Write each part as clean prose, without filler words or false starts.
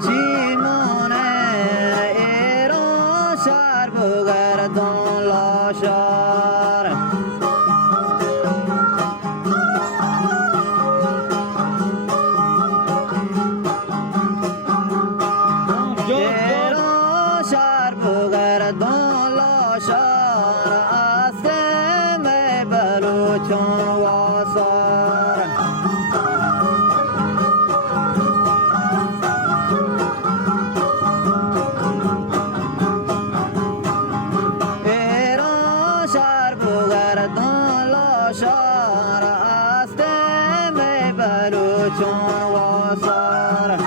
چیمونه ایران شهر بگردان لاشار ایران شهر بگردان لاشار آسم بلوچان واسار شار آستم بلوچان واسار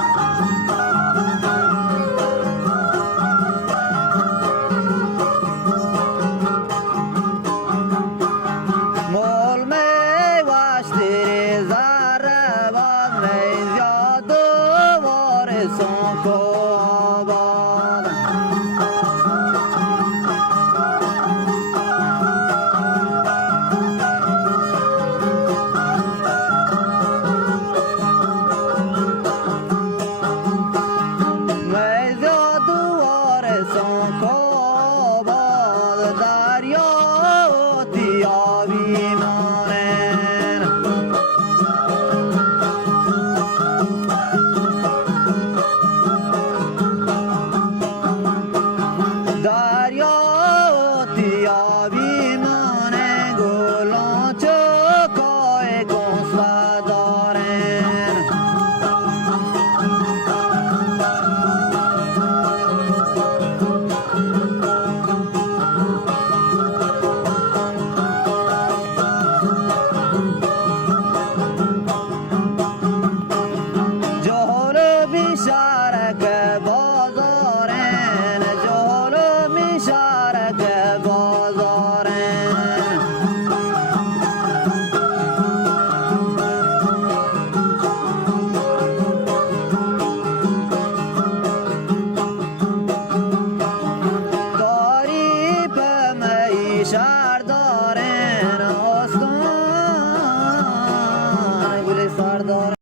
مول می واشتری زاره باد می زیاد و وارسان کو آباد شهر دارن آستان گل سر دارن